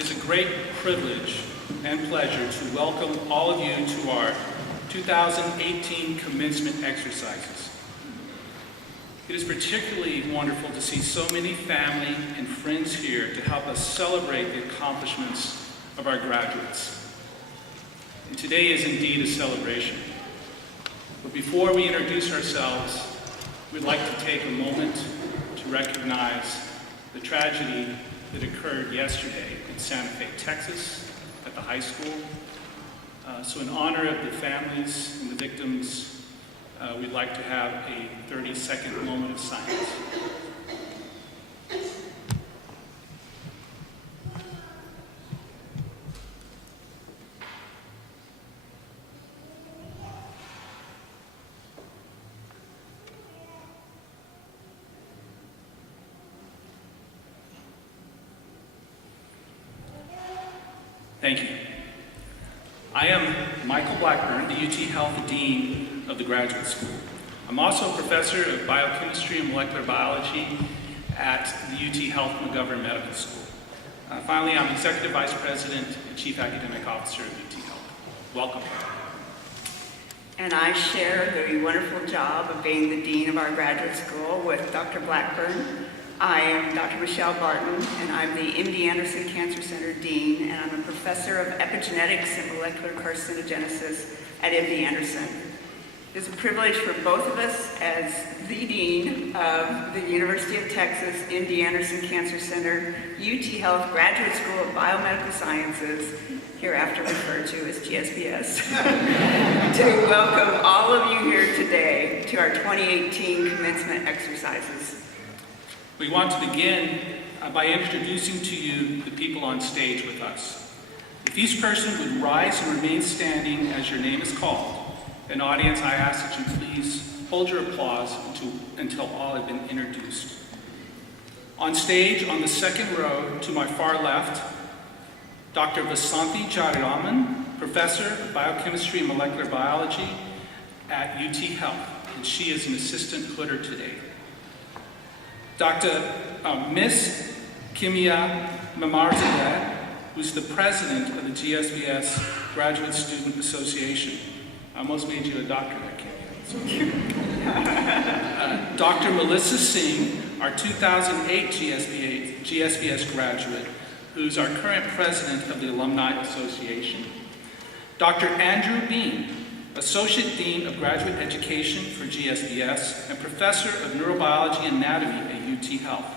is a great privilege and pleasure to welcome all of you to our 2018 commencement exercises. It is particularly wonderful to see so many family and friends here to help us celebrate the accomplishments of our graduates. And today is indeed a celebration. But before we introduce ourselves, we'd like to take a moment to recognize the tragedy that occurred yesterday in Santa Fe, Texas, at the high school. So in honor of the families and the victims, we'd like to have a 30-second moment of silence. Thank you. I am Michael Blackburn, the UT Health Dean of the Graduate School. I'm also a professor of biochemistry and molecular biology at the UT Health McGovern Medical School. Finally, I'm Executive Vice President and Chief Academic Officer of UT Health. Welcome. And I share the wonderful job of being the Dean of our graduate school with Dr. Blackburn. I am Dr. Michelle Barton, and I'm the MD Anderson Cancer Center Dean, and I'm a professor of epigenetics and molecular carcinogenesis at MD Anderson. It's a privilege for both of us as the Dean of the University of Texas MD Anderson Cancer Center, UT Health Graduate School of Biomedical Sciences, hereafter referred to as GSBS, to welcome all of you here today to our 2018 commencement exercises. We want to begin by introducing to you the people on stage with us. If each person would rise and remain standing as your name is called, and audience, I ask that you please hold your applause until all have been introduced. On stage, on the second row to my far left, Dr. Vasanthi Jayaraman, Professor of Biochemistry and Molecular Biology at UT Health, and she is an assistant hooder today. Miss Kimia Mamarzadeh, who's the president of the GSBS Graduate Student Association. I almost made you a doctor there, Kimia. Dr. Melissa Singh, our 2008 GSBS graduate, who's our current president of the Alumni Association. Dr. Andrew Bean, Associate Dean of Graduate Education for GSBS and Professor of Neurobiology and Anatomy at UT Health.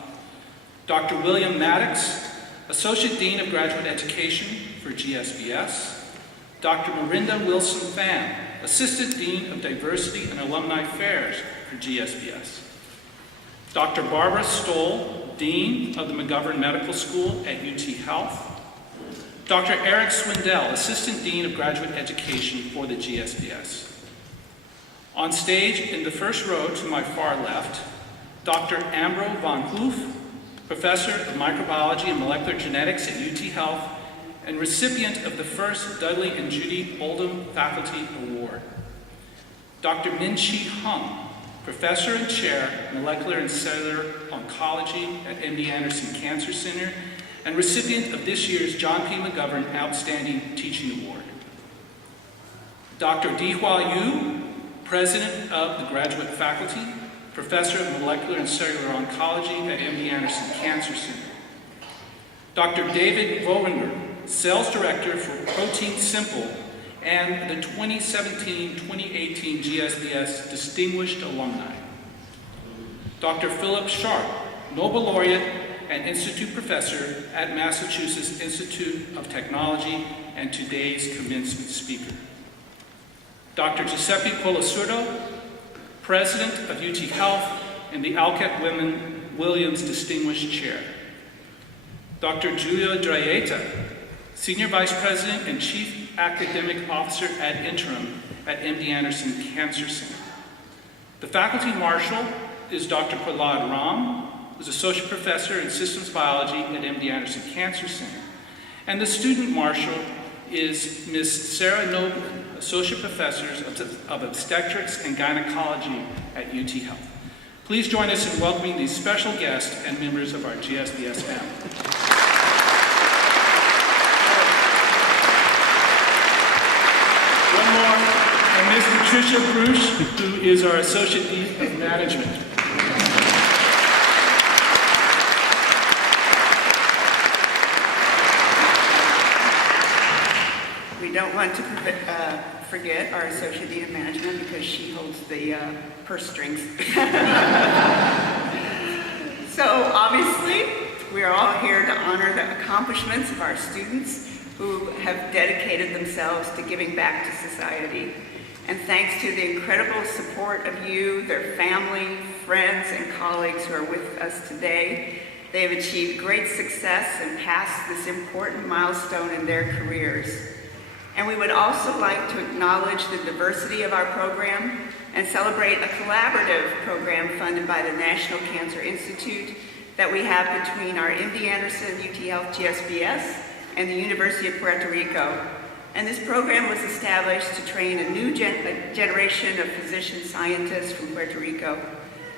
Dr. William Maddox, Associate Dean of Graduate Education for GSBS. Dr. Marinda Wilson Pham, Assistant Dean of Diversity and Alumni Affairs for GSBS. Dr. Barbara Stoll, Dean of the McGovern Medical School at UT Health. Dr. Eric Swindell, Assistant Dean of Graduate Education for the GSBS. On stage in the first row to my far left, Dr. Ambro van Hoof, Professor of Microbiology and Molecular Genetics at UT Health and recipient of the first Dudley and Judy Oldham Faculty Award. Dr. Min-Chi Hung, Professor and Chair, Molecular and Cellular Oncology at MD Anderson Cancer Center and recipient of this year's John P. McGovern Outstanding Teaching Award. Dr. Dihua Yu, President of the Graduate Faculty, Professor of Molecular and Cellular Oncology at MD Anderson Cancer Center. Dr. David Vohringer, Sales Director for Protein Simple and the 2017-2018 GSBS Distinguished Alumni. Dr. Philip Sharp, Nobel Laureate and Institute Professor at Massachusetts Institute of Technology and today's commencement speaker. Dr. Giuseppe Colasurdo, President of UT Health and the Alcat Women Williams Distinguished Chair. Dr. Giulio Draetta, Senior Vice President and Chief Academic Officer ad interim at MD Anderson Cancer Center. The Faculty Marshal is Dr. Prahlad Ram, who's Associate Professor in Systems Biology at MD Anderson Cancer Center. And the Student Marshal is Ms. Sarah Noblin, Associate Professor of Obstetrics and Gynecology at UT Health. Please join us in welcoming these special guests and members of our GSBS family. Ms. Patricia Bruce, who is our Associate Dean of Management. We don't want to forget our Associate Dean of Management because she holds the purse strings. So obviously, we are all here to honor the accomplishments of our students who have dedicated themselves to giving back to society. And thanks to the incredible support of you, their family, friends, and colleagues who are with us today, they have achieved great success and passed this important milestone in their careers. And we would also like to acknowledge the diversity of our program and celebrate a collaborative program funded by the National Cancer Institute that we have between our MD Anderson UT Health GSBS and the University of Puerto Rico. And this program was established to train a new generation of physician scientists from Puerto Rico.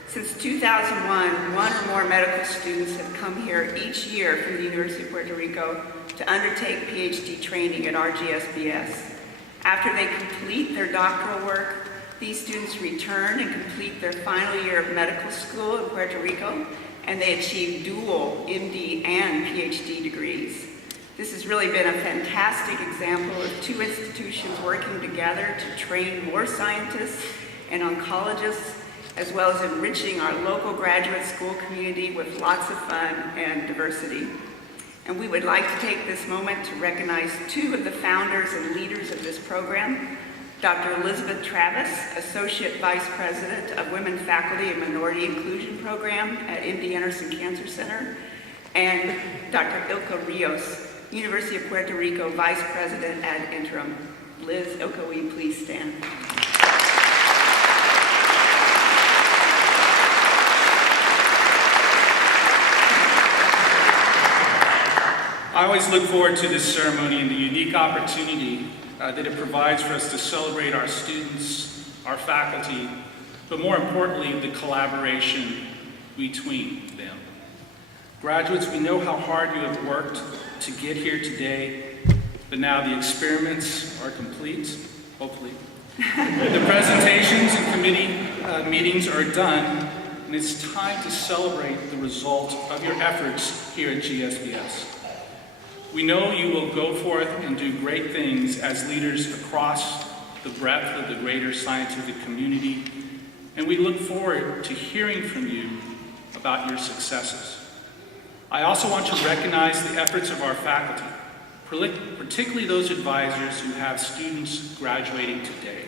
Since 2001, one or more medical students have come here each year from the University of Puerto Rico to undertake PhD training at our GSBS. After they complete their doctoral work, these students return and complete their final year of medical school in Puerto Rico, and they achieve dual MD and PhD degrees. This has really been a fantastic example of two institutions working together to train more scientists and oncologists, as well as enriching our local graduate school community with lots of fun and diversity. And we would like to take this moment to recognize two of the founders and leaders of this program, Dr. Elizabeth Travis, Associate Vice President of Women Faculty and Minority Inclusion Program at MD Anderson Cancer Center, and Dr. Ilka Rios, University of Puerto Rico Vice President ad interim. Liz, Ilka, will you please stand? I always look forward to this ceremony and the unique opportunity that it provides for us to celebrate our students, our faculty, but more importantly, the collaboration between them. Graduates, we know how hard you have worked to get here today, but now the experiments are complete, hopefully. The presentations and committee meetings are done, and it's time to celebrate the result of your efforts here at GSBS. We know you will go forth and do great things as leaders across the breadth of the greater scientific community, and we look forward to hearing from you about your successes. I also want to recognize the efforts of our faculty, particularly those advisors who have students graduating today.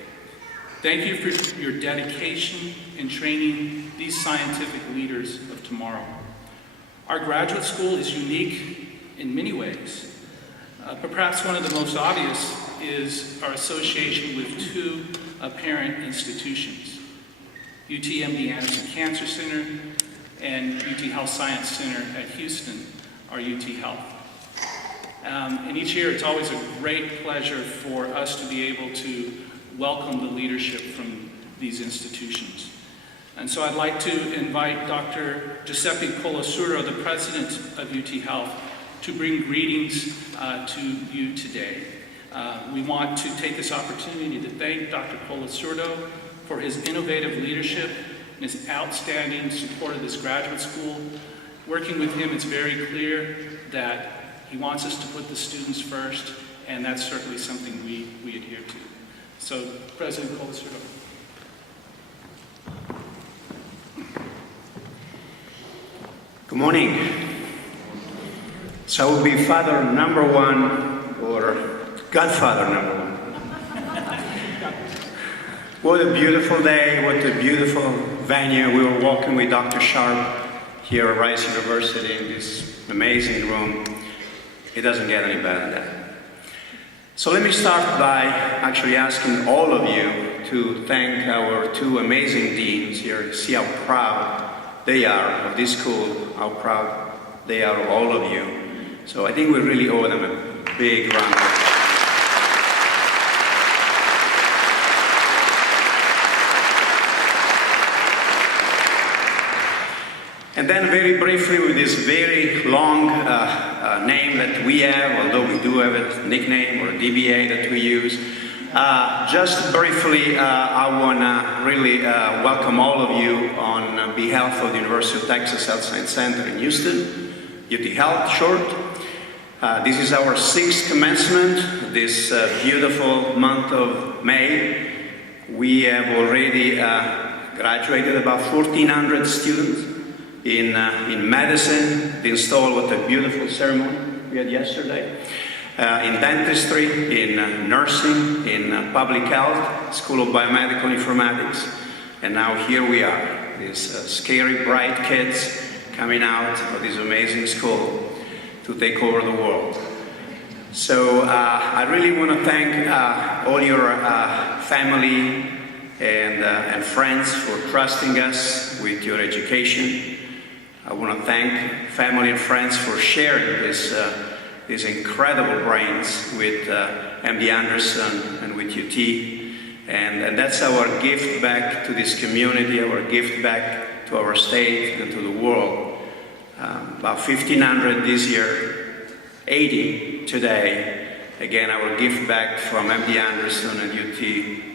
Thank you for your dedication in training these scientific leaders of tomorrow. Our graduate school is unique in many ways, but perhaps one of the most obvious is our association with two parent institutions, UTMD Anderson Cancer Center and UT Health Science Center at Houston, our UT Health. And each year it's always a great pleasure for us to be able to welcome the leadership from these institutions. And so I'd like to invite Dr. Giuseppe Colasurdo, the president of UT Health, to bring greetings to you today. We want to take this opportunity to thank Dr. Colasurdo for his innovative leadership and his outstanding support of this graduate school. Working with him, it's very clear that he wants us to put the students first, and that's certainly something we adhere to. So, President Colasurdo. Good morning. So I will be father number one or godfather number one. What a beautiful day, what a beautiful venue. We were walking with Dr. Sharp here at Rice University in this amazing room. It doesn't get any better than that. So let me start by actually asking all of you to thank our two amazing deans here. See how proud they are of this school, how proud they are of all of you. So I think we really owe them a big round of applause. And then very briefly, with this very long name that we have, although we do have a nickname or a DBA that we use, Just briefly, I want to really welcome all of you on behalf of the University of Texas Health Science Center in Houston, UT Health short. This is our 6th commencement this beautiful month of May. We have already graduated about 1,400 students in medicine. They installed what a beautiful ceremony we had yesterday. In dentistry, in nursing, in public health, School of Biomedical Informatics. And now here we are, these scary, bright kids coming out of this amazing school to take over the world. So I really want to thank all your family and friends for trusting us with your education. I want to thank family and friends for sharing these incredible brains with MD Anderson and with UT. And that's our gift back to this community, our gift back to our state and to the world. About 1,500 this year, 80 today. Again, our gift back from MD Anderson and UT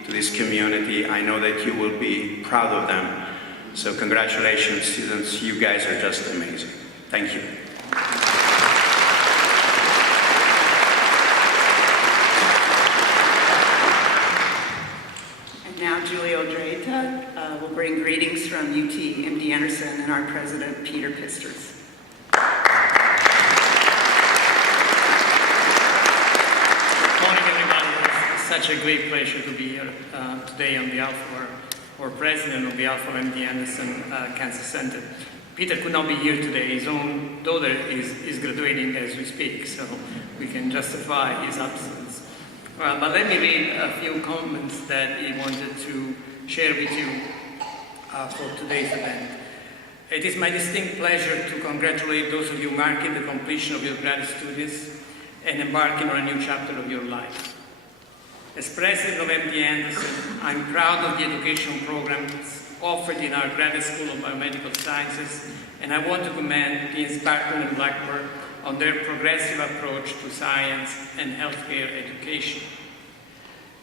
to this community. I know that you will be proud of them. So congratulations, students. You guys are just amazing. Thank you. Now Giulio Draetta will bring greetings from UT MD Anderson and our president, Peter Pisters. Good morning, everybody. It's such a great pleasure to be here today on behalf of our president, on behalf of MD Anderson Cancer Center. Peter could not be here today. His own daughter is graduating as we speak, so we can justify his absence. But let me read a few comments that he wanted to share with you for today's event. It is my distinct pleasure to congratulate those of you marking the completion of your graduate studies and embarking on a new chapter of your life. As president of MD Anderson, I'm proud of the educational programs offered in our Graduate School of Biomedical Sciences, and I want to commend Deans Barton and Blackburn on their progressive approach to science and healthcare education.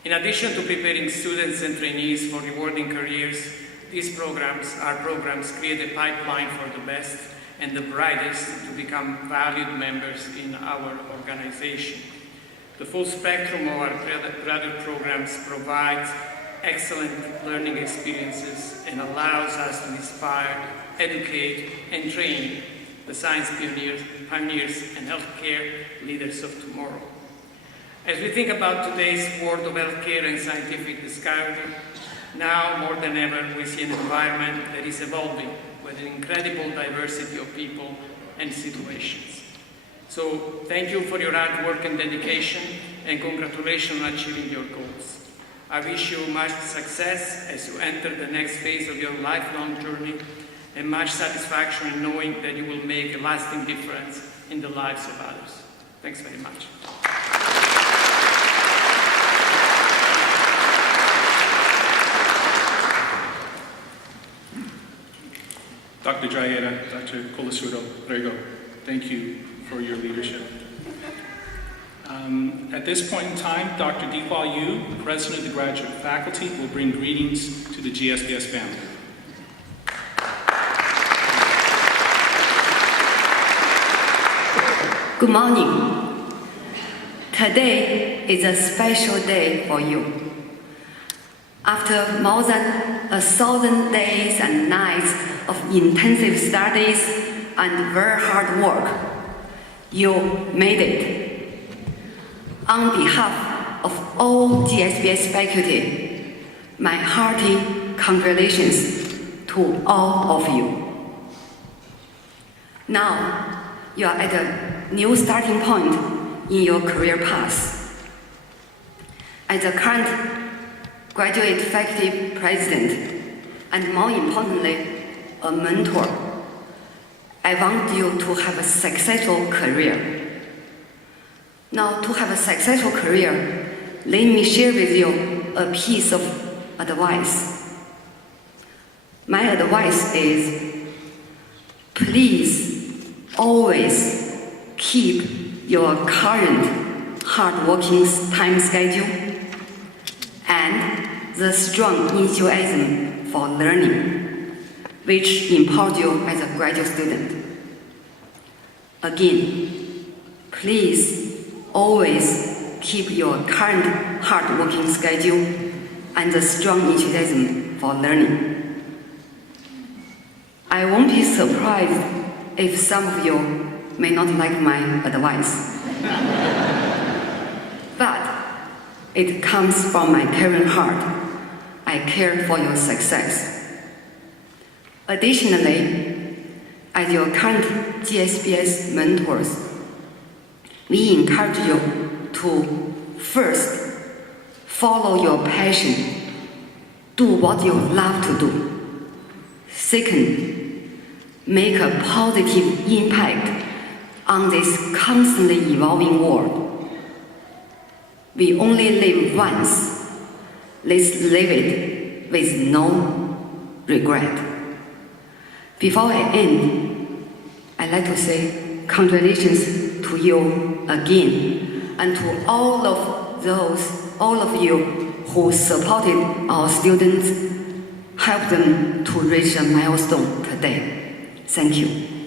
In addition to preparing students and trainees for rewarding careers, our programs create a pipeline for the best and the brightest to become valued members in our organization. The full spectrum of our graduate programs provides excellent learning experiences and allows us to inspire, educate, and train the science pioneers and healthcare leaders of tomorrow. As we think about today's world of healthcare and scientific discovery, now more than ever we see an environment that is evolving with an incredible diversity of people and situations. So thank you for your hard work and dedication, and congratulations on achieving your goals. I wish you much success as you enter the next phase of your lifelong journey, and much satisfaction in knowing that you will make a lasting difference in the lives of others. Thanks very much. Dr. Draetta, Dr. Colasurdo, there you go. Thank you for your leadership. At this point in time, Dr. Dihua Yu, President of the Graduate Faculty, will bring greetings to the GSBS family. Good morning. Today is a special day for you. After more than 1,000 days and nights of intensive studies and very hard work, you made it. On behalf of all GSBS faculty, my hearty congratulations to all of you. Now, you are at a new starting point in your career path. As a current graduate faculty president, and more importantly, a mentor, I want you to have a successful career. Now, to have a successful career, let me share with you a piece of advice. My advice is, please always keep your current hard-working time schedule and the strong enthusiasm for learning, which empowered you as a graduate student. Again, please always keep your current hard-working schedule and the strong enthusiasm for learning. I won't be surprised if some of you may not like my advice. But it comes from my caring heart. I care for your success. Additionally, as your current GSBS mentors, we encourage you to first follow your passion, do what you love to do. Second, make a positive impact on this constantly evolving world. We only live once. Let's live it with no regret. Before I end, I'd like to say congratulations to you again and to all of you who supported our students, helped them to reach a milestone today. Thank you.